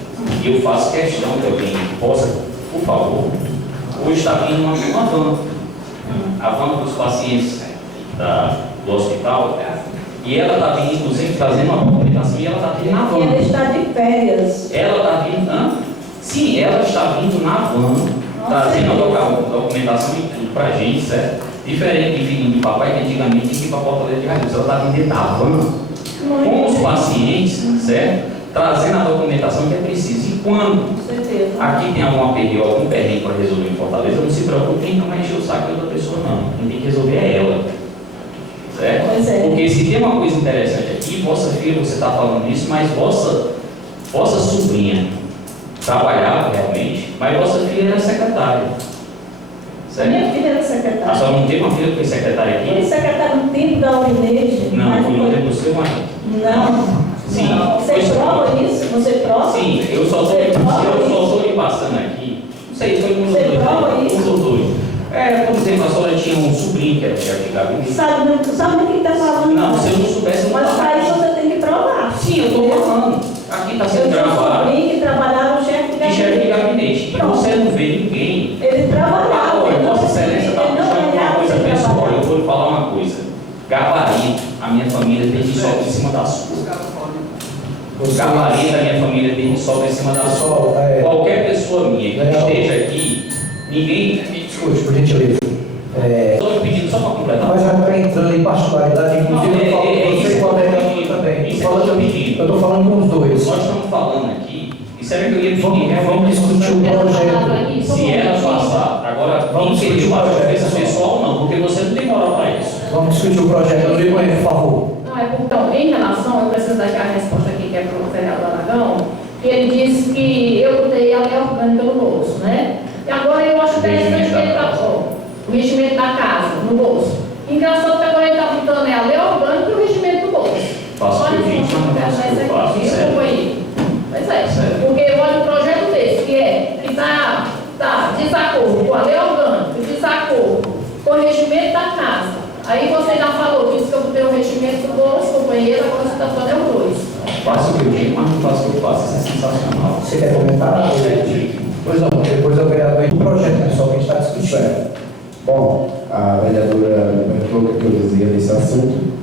e eu faço questão que alguém possa, por favor, hoje está vindo uma van. A van dos pacientes do hospital. E ela está vindo, inclusive, trazendo uma documentação e ela está vindo na van. E ela está de férias. Ela está vindo, sim, ela está vindo na van, trazendo a documentação e tudo para a gente, certo? Diferente de filhinho de papai, que antigamente tinha que ir para a Fortaleza de Raiz. Ela está vindo dentro da van, com os pacientes, certo? Trazendo a documentação que é preciso. E quando aqui tem algum perrengue para resolver em Fortaleza, não se preocupe, quem não vai encher o saco da outra pessoa, não. Quem tem que resolver é ela. Certo? Pois é. Porque se tem uma coisa interessante aqui, vossa filha, você está falando isso, mas vossa sobrinha trabalhava realmente, mas vossa filha era secretária. Certo? Minha filha era secretária. A senhora não teve uma filha que foi secretária aqui? Foi secretária no tempo da Urinete. Não, foi no tempo do seu marido. Não. Sim. Não. Você prova isso? Você prova? Sim, eu só estou lhe passando aqui. Não sei, foi um dos dois. Prova isso? Um dos dois. Por exemplo, a senhora tinha um sobrinho que era chefe de gabinete. Sabe do que está falando? Não, se eu não soubesse, eu não Mas falava. para isso você tem que provar. Sim, eu estou falando. Aqui está sendo Eu tinha um gravado. sobrinho que trabalhava no chefe de De gabinete. chefe de gabinete. E Pronto. você não vê ninguém. Ele trabalhava. Olha, Vossa Excelência está Ele não puxando uma ganhava coisa sem pessoal. trabalhar. Eu vou lhe falar uma coisa. Gabarito, a minha família tem de sobra em cima da sua. Gabarito, a minha família tem de sobra em cima da sua. Qualquer pessoa minha que esteja aqui, ninguém. Escute, por gentileza. particularidade, inclusive eu falo com você e com a vereadora também. Eu estou falando com os dois. Nós estamos falando aqui, isso era que eu ia pedir. Vamos discutir o projeto. Se ela passar, agora quem queria uma coisa pessoal, não, porque você não tem moral para isso. Vamos discutir o projeto. Eu digo aí, por favor. Então, em relação, eu preciso dar a resposta aqui, que é para o vereador Aragão, que ele disse que eu botei a lei orgânica no bolso, né? E agora eu acho interessante que ele está, o regimento da casa, no bolso. Engraçado que agora ele está botando a lei orgânica e o regimento do bolso. Faço o que eu digo, mas não faço o que eu faço, sério. Pois é, porque olha um projeto desse, que está desacordo com a lei orgânica, desacordo com o regimento da casa. Aí você já falou, disse que eu botei o regimento do bolso, companheiro, agora você está fazendo dois. Faço o que eu digo, mas não faço o que eu faço, isso é sensacional. Você quer comentar? Pois não, depois eu vereador aí do projeto, pessoal, que a gente está discutindo. Bom, a vereadora me perguntou o que eu dizia desse assunto.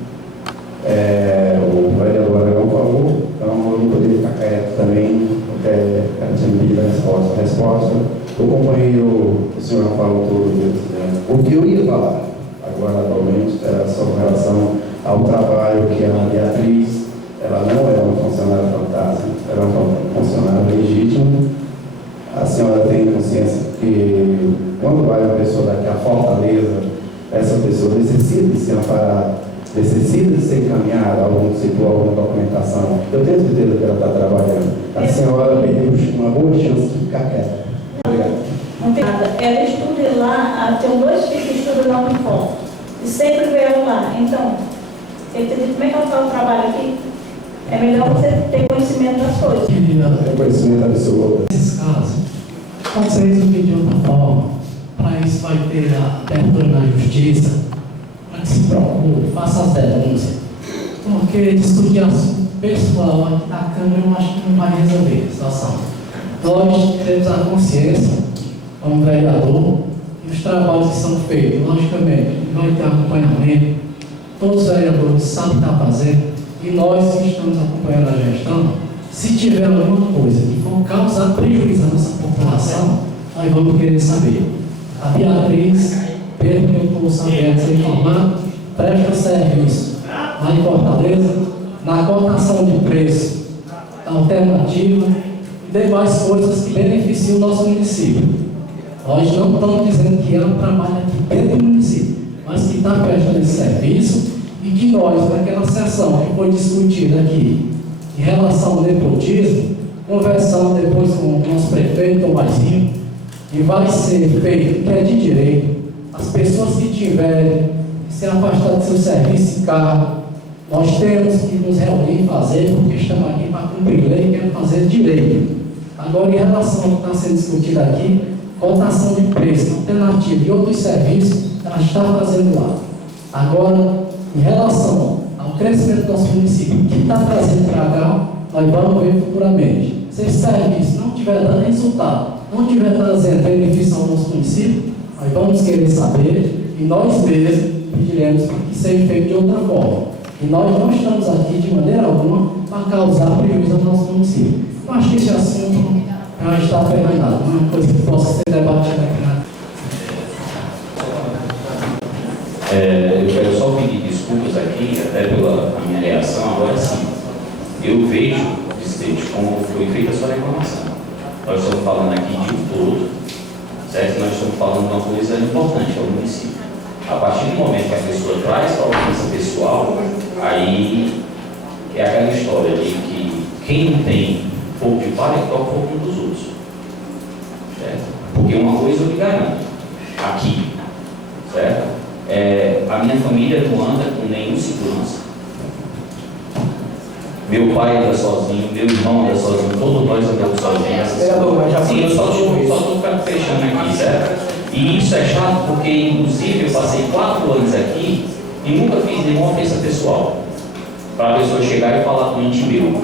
O vereador Aragão falou, então eu não poderia ficar quieto também, porque ela tinha me pedido a resposta. O companheiro, o senhor falou tudo, o que eu ia falar agora atualmente era sobre relação ao trabalho que a Beatriz, ela não é uma funcionária fantasma, ela é uma funcionária legítima. A senhora tem consciência que quando vai uma pessoa daqui a Fortaleza, essa pessoa necessita de ser amparada, necessita de ser encaminhada a algum setor, alguma documentação. Eu tenho certeza que ela está trabalhando. A senhora perdeu uma boa chance de ficar quieta. Obrigado. Não tem nada. Ela estuda lá, tem dois filhos que estudam lá no Unifor. E sempre veio lá. Então, ele te diz, como é que ela faz o trabalho aqui? É melhor você ter conhecimento das coisas. É conhecimento absoluto. Nesses casos, pode ser resolvido de outra forma. Para isso vai ter a abertura na justiça, para que se procure, faça as denúncias. Porque discutir assunto pessoal aqui na Câmara eu acho que não vai resolver a situação. Nós temos a consciência, como vereador, e os trabalhos que são feitos, logicamente, vai ter acompanhamento, todos os vereadores sabem o que está fazendo, e nós que estamos acompanhando a gestão, se tiver alguma coisa que for causar prejuízo à nossa população, nós vamos querer saber. A Beatriz, pelo que eu estou sabendo, ser informado, presta serviço lá em Fortaleza, na cotação de preço alternativa e demais coisas que beneficiam o nosso município. Nós não estamos dizendo que ela trabalha aqui dentro do município, mas que está prestando esse serviço e que nós, naquela sessão que foi discutida aqui, em relação ao nepotismo, conversamos depois com o nosso prefeito, Tomazinho, e vai ser feito, que é de direito, as pessoas que tiverem que se afastar do seu serviço e cargo, nós temos que nos reunir e fazer, porque estamos aqui para cumprir lei e queremos fazer direito. Agora, em relação ao que está sendo discutido aqui, cotação de preço, alternativa e outros serviços, ela está fazendo lá. Agora, em relação ao crescimento do nosso município, o que está trazendo para cá, nós vamos ver futuramente. Se esse serviço não estiver dando resultado, não estiver trazendo benefício ao nosso município, nós vamos querer saber e nós mesmos pediremos para que seja feito de outra forma. E nós não estamos aqui de maneira alguma para causar prejuízo ao nosso município. Eu acho que esse assunto já está terminado, não é uma coisa que possa ser debatida aqui na Eu quero só pedir desculpas aqui, até pela minha reação, agora sim. Eu vejo, presidente, como foi feita a sua reclamação. Nós estamos falando aqui de um todo, certo? Nós estamos falando de uma coisa importante ao município. A partir do momento que a pessoa traz para a ofensa pessoal, aí é aquela história de que quem não tem fogo de palha toca fogo um dos outros. Certo? Porque uma coisa eu lhe garanto, aqui, certo? A minha família não anda com nenhum segurança. Meu pai anda sozinho, meu irmão anda sozinho, todos nós andamos sozinhos. Sim, eu só estou fechando aqui, certo? E isso é chato porque, inclusive, eu passei 4 anos aqui e nunca fiz nenhuma ofensa pessoal. Para a pessoa chegar e falar com um ente meu: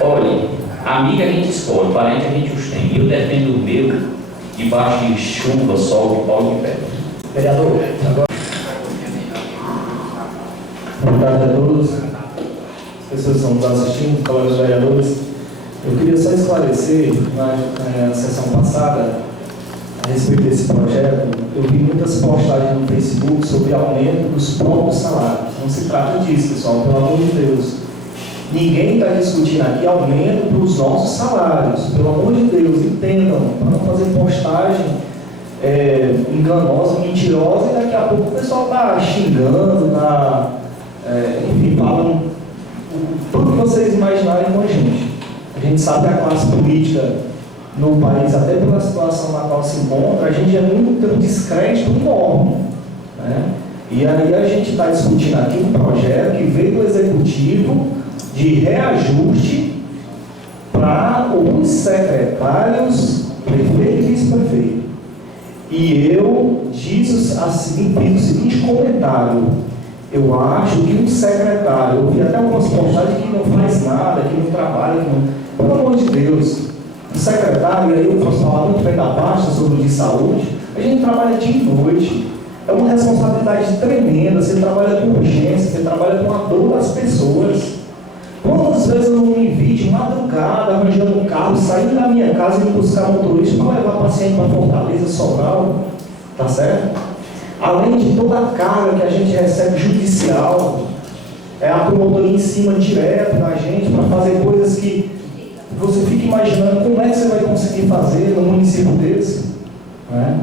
olha, amiga a gente escolhe, parente a gente os tem. E eu defendo o meu debaixo de chuva, sol, de pau e pé. Vereador, agora. Boa tarde a todos. As pessoas que estão nos assistindo, colegas vereadores. Eu queria só esclarecer, na sessão passada, a respeito desse projeto, eu vi muitas postagens no Facebook sobre aumento dos próprios salários. Não se trata disso, pessoal, pelo amor de Deus. Ninguém está discutindo aqui aumento para os nossos salários. Pelo amor de Deus, entendam, para não fazer postagem enganosa, mentirosa, e daqui a pouco o pessoal está xingando, enfim, falam tudo que vocês imaginarem com a gente. A gente sabe que a classe política no país, até pela situação na qual se encontra, a gente é muito, tem um descrédito enorme, né? E aí a gente está discutindo aqui um projeto que veio do Executivo de reajuste para os secretários, prefeito e vice-prefeito. E eu fiz o seguinte comentário: eu acho que um secretário, eu vi até algumas postagens que não faz nada, que não trabalha, que não... Pelo amor de Deus, o secretário, e aí eu posso falar muito bem da pasta sobre o de saúde, a gente trabalha dia e noite. É uma responsabilidade tremenda, você trabalha com urgência, você trabalha com a dor das pessoas. Quantas vezes eu não me vi de madrugada, arranjando um carro, saindo da minha casa e buscar motorista para levar paciente para Fortaleza, Sobral, tá certo? Além de toda a carga que a gente recebe judicial, a promotoria em cima direto da gente para fazer coisas que você fica imaginando como é que você vai conseguir fazer num município desse, né?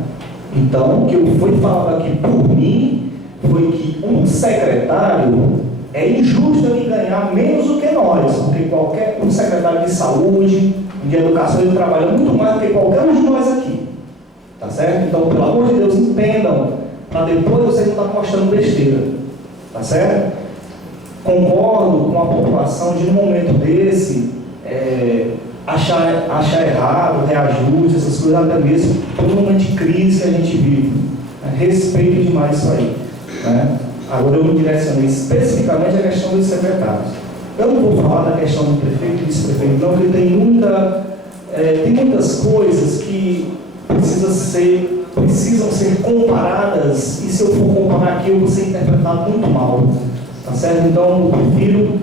Então, o que foi falado aqui por mim foi que um secretário é injusto ele ganhar menos do que nós, porque um secretário de saúde, de educação, ele trabalha muito mais do que qualquer um de nós aqui, tá certo? Então, pelo amor de Deus, entendam, para depois você não estar postando besteira, tá certo? Concordo com a população de, num momento desse, achar errado, reajuste, essas coisas, até mesmo por um momento de crise que a gente vive. Respeito demais isso aí, né? Agora eu me direcionei especificamente à questão dos secretários. Eu não vou falar da questão do prefeito e vice-prefeito, não, porque tem muitas coisas que precisam ser comparadas, e se eu for comparar aqui, eu vou ser interpretado muito mal, tá certo? Então, eu prefiro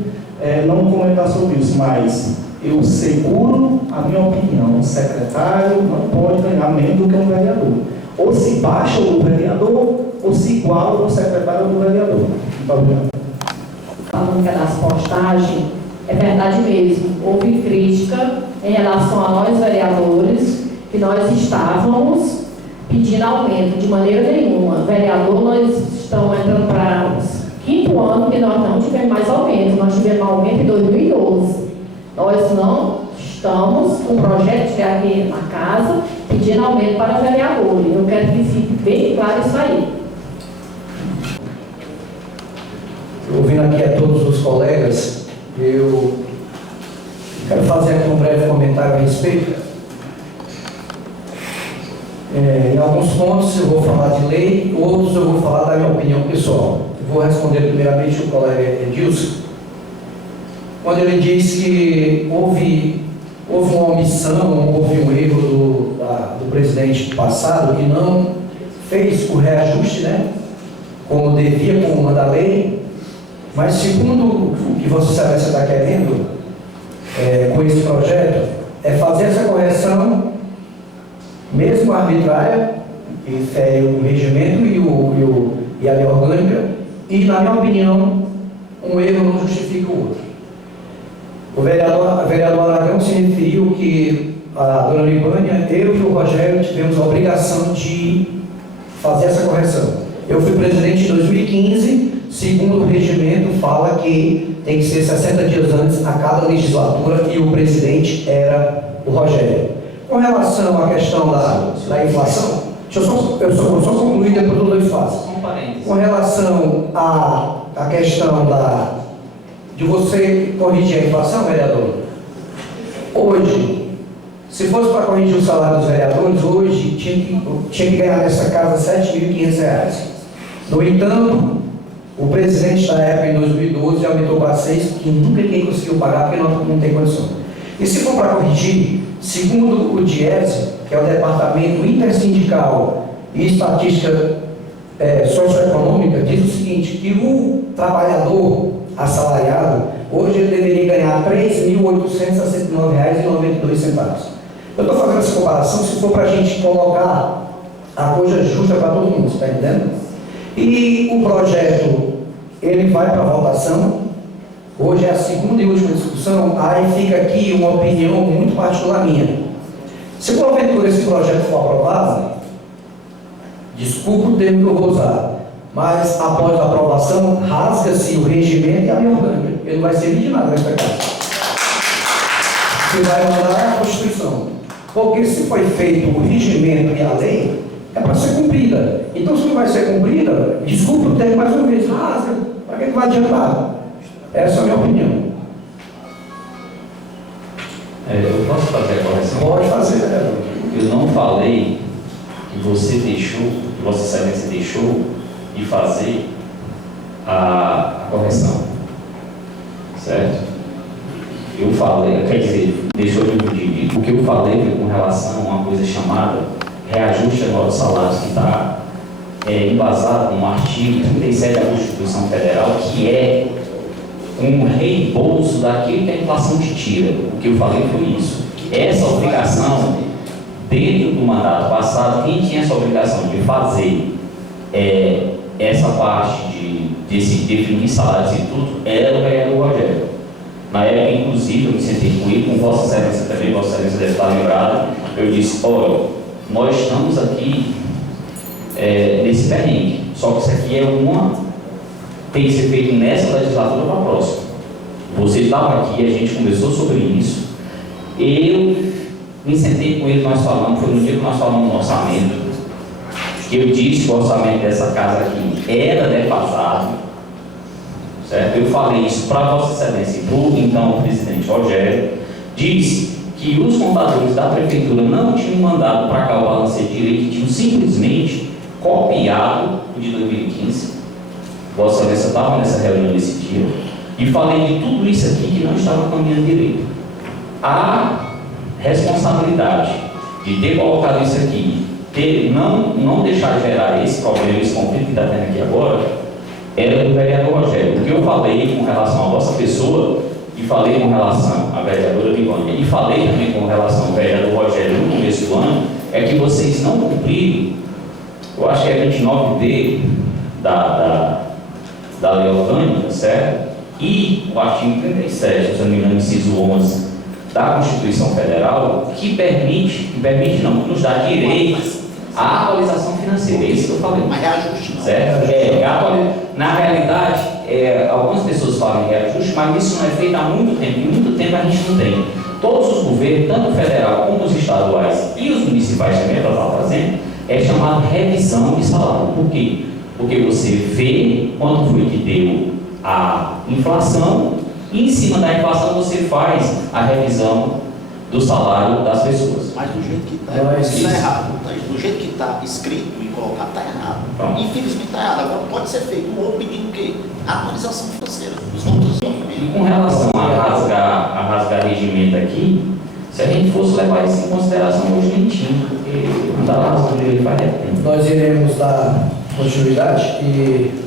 não comentar sobre isso, mas eu seguro a minha opinião: o secretário não pode ganhar menos do que um vereador. Ou se baixa o vereador, ou se iguala o secretário do vereador. Muito obrigado. Falando que é das postagens, é verdade mesmo. Houve crítica em relação a nós vereadores, que nós estávamos pedindo aumento de maneira nenhuma. Vereador, nós estamos entrando para o 5º ano que nós não tivemos mais aumento. Nós tivemos aumento em 2012. Nós não estamos com um projeto de aqui na casa pedindo aumento para vereador. Eu quero que fique bem claro isso aí. Ouvindo aqui a todos os colegas, eu quero fazer aqui um breve comentário a respeito. Em alguns pontos eu vou falar de lei, outros eu vou falar da minha opinião pessoal. Eu vou responder primeiramente o colega Edilson, quando ele disse que houve uma omissão, houve um erro do presidente passado, que não fez o reajuste, né, como devia, como manda a lei. Mas segundo o que Vossa Excelência está querendo com esse projeto, é fazer essa correção, mesmo arbitrária, que fere o regimento e a lei orgânica, e, na minha opinião, um erro não justifica o outro. O vereador Aragão se referiu que a dona Libânia, eu e o Rogério tivemos a obrigação de fazer essa correção. Eu fui presidente em 2015, segundo o regimento, fala que tem que ser 60 dias antes a cada legislatura, e o presidente era o Rogério. Com relação à questão da inflação, eu só concluir, depois do dois faço. Com relação à questão de você corrigir a inflação, vereador, hoje, se fosse para corrigir o salário dos vereadores, hoje tinha que ganhar nessa casa R$ 7.500. No entanto, o presidente da época, em 2012, aumentou para 6, que nunca ninguém conseguiu pagar, porque não tem condição. E se for para corrigir, segundo o DIESE, que é o Departamento Intersindical e Estatística Socioeconômica, diz o seguinte, que o trabalhador assalariado, hoje ele deveria ganhar R$ 3.869,92. Eu estou fazendo essa comparação se for para a gente colocar a coisa justa para todo mundo, está entendendo? E o projeto ele vai para a votação. Hoje é a segunda e última discussão, aí fica aqui uma opinião muito particular minha. Se porventura esse projeto for aprovado, desculpa o termo que eu vou usar, mas após a aprovação, rasga-se o regimento e a lei orgânica. Ele não vai servir de nada nessa casa. Você vai mandar a Constituição. Porque se foi feito o regimento e a lei, é para ser cumprida. Então, se não vai ser cumprida, desculpa o termo mais uma vez, rasga, para que vai adiantar? Essa é a minha opinião. Eu posso fazer a correção? Pode fazer, Eu não falei que você deixou, que Vossa Excelência deixou de fazer a correção. Certo? Eu falei, quer dizer, deixou de dividir. O que eu falei foi com relação a uma coisa chamada reajuste anual dos salários, que está embasado no artigo 37 da Constituição Federal, que é um reembolso daquilo que a inflação te tira. O que eu falei foi isso. Essa obrigação, dentro do mandato passado, quem tinha essa obrigação de fazer essa parte de definir salários e tudo, era o vereador Rogério. Na época, inclusive, eu me sentei com ele, com Vossa Excelência também, Vossa Excelência deve estar lembrada. Eu disse: olha, nós estamos aqui nesse perrengue, só que isso aqui tem que ser feito nessa legislatura para a próxima. Você estava aqui, a gente conversou sobre isso. Eu me sentei com ele, nós falamos, foi no dia que nós falamos no orçamento, que eu disse que o orçamento dessa casa aqui era defasado, certo? Eu falei isso para Vossa Excelência, então o presidente Rogério, disse que os contadores da prefeitura não tinham mandado para cá o balanceio direito, tinham simplesmente copiado o de 2015. Vossa Excelência estava nessa reunião nesse dia, e falei de tudo isso aqui que não estava caminhando direito. A responsabilidade de ter colocado isso aqui, não deixar gerar esse problema, esse conflito que está tendo aqui agora, era do vereador Rogério. O que eu falei com relação à vossa pessoa, e falei com relação à vereadora Livânia, e falei também com relação ao vereador Rogério no começo do ano, é que vocês não cumpriram, eu acho que é 29D da lei orgânica, certo? E o artigo 37, se eu não me engano, inciso 11 da Constituição Federal, que nos dá direito à atualização financeira. É isso que eu falei. Mas reajuste, não. Certo? Na realidade, algumas pessoas falam em reajuste, mas isso não é feito há muito tempo. E muito tempo a gente não tem. Todos os governos, tanto o federal como os estaduais e os municipais também estão fazendo, é chamado revisão de salário. Por quê? Porque você vê quanto foi que deu a inflação e em cima da inflação você faz a revisão do salário das pessoas. Mas do jeito que está, está errado. Do jeito que está escrito e colocado, está errado. Pronto. Infelizmente está errado. Agora pode ser feito um outro pedido que a atualização financeira dos outros documentos. E com relação a rasgar regimento aqui, se a gente fosse levar isso em consideração hoje nem tinha, porque não dá lá rasgando ele faz tempo. Nós iremos dar continuidade e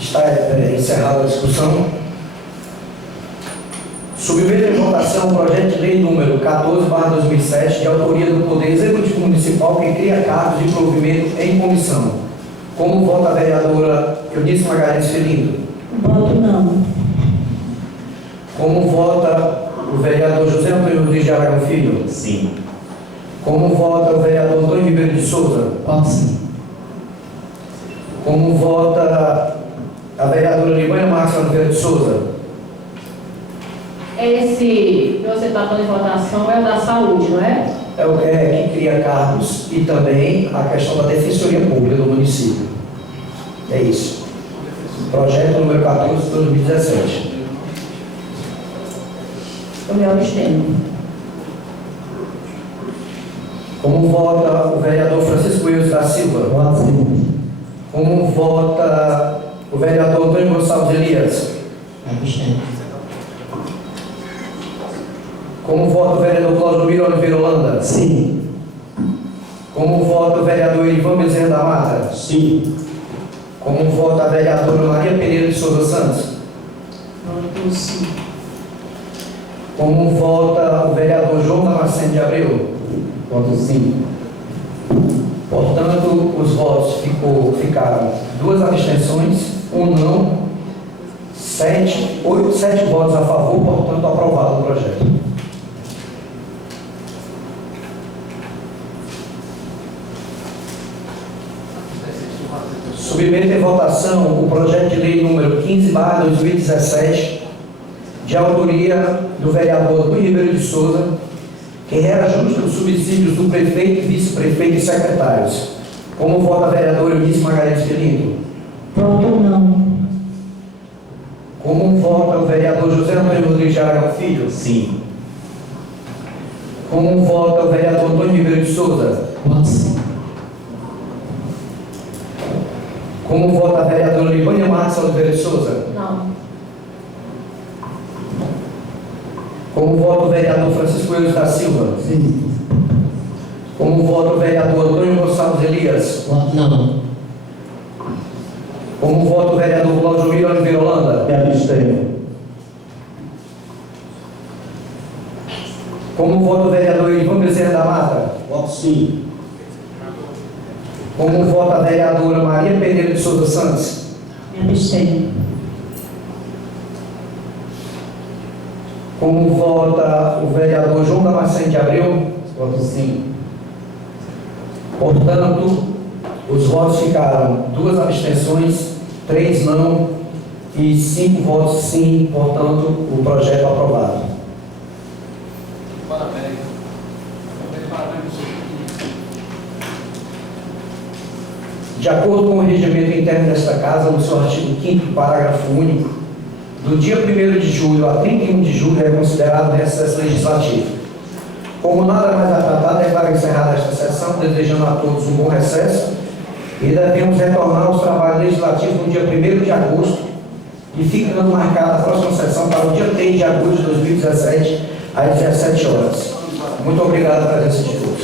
está encerrada a discussão. Submeto em votação o projeto de lei número 14/2007, de autoria do Poder Executivo Municipal, que cria cargos de provimento em comissão. Como vota a vereadora Eunice Magalhães Felindo? Voto não. Como vota o vereador José Antônio Rodrigues de Aragão Filho? Sim. Como vota o vereador Antônio Ribeiro de Souza? Voto sim. Como vota a vereadora Livânia Marques Oliveira de Souza? Esse que você está dando em votação é o da saúde, não é? É o que cria cargos e também a questão da Defensoria Pública do município. É isso. Projeto número 14 de 2017. Eu me abstenho. Como vota o vereador Francisco Wilson da Silva? Voto sim. Como vota o vereador Antônio Gonçalves Elias? Abstenho. Como vota o vereador Cláudio Miro Oliveira Holanda? Sim. Como vota o vereador Ivan Bezerra da Mata? Sim. Como vota a vereadora Maria Pereira de Souza Santos? Voto sim. Como vota o vereador João Damasceno de Abreu? Voto sim. Portanto, os votos ficaram 2 abstenções, 1 não 7 votos a favor, portanto, aprovado o projeto. Submeto em votação o projeto de lei número 15/2017, de autoria do vereador Rui Ribeiro de Souza, que reajusta os subsídios do prefeito, vice-prefeito e secretários. Como vota a vereadora Eunice Magalhães Felinto? Voto não. Como vota o vereador José Antônio Rodrigues de Aragão Filho? Sim. Como vota o vereador Antônio Ribeiro de Souza? Voto sim. Como vota a vereadora Libânia Marques Oliveira de Souza? Não. Como vota o vereador Francisco Eudes da Silva? Sim. Como vota o vereador Antônio Gonçalves Elias? Voto não. Como vota o vereador Claudio Oliveira Holanda? Me abstenho. Como vota o vereador Ivan Bezerra da Mata? Voto sim. Como vota a vereadora Maria Pereira de Souza Santos? Me abstenho. Como vota o vereador João Damasceno de Abreu? Voto sim. Portanto, os votos ficaram 2 abstenções, 3 não e 5 votos sim, portanto, o projeto aprovado. De acordo com o regimento interno desta Casa, no seu artigo 5º, parágrafo único, do dia 1º de julho a 31 de julho é considerado recesso legislativo. Como nada mais a tratar, declaro encerrada esta sessão, desejando a todos um bom recesso e devemos retornar aos trabalhos legislativos no dia 1º de agosto e ficando marcada a próxima sessão para o dia 3 de agosto de 2017, às 17 horas. Muito obrigado pela presença de todos.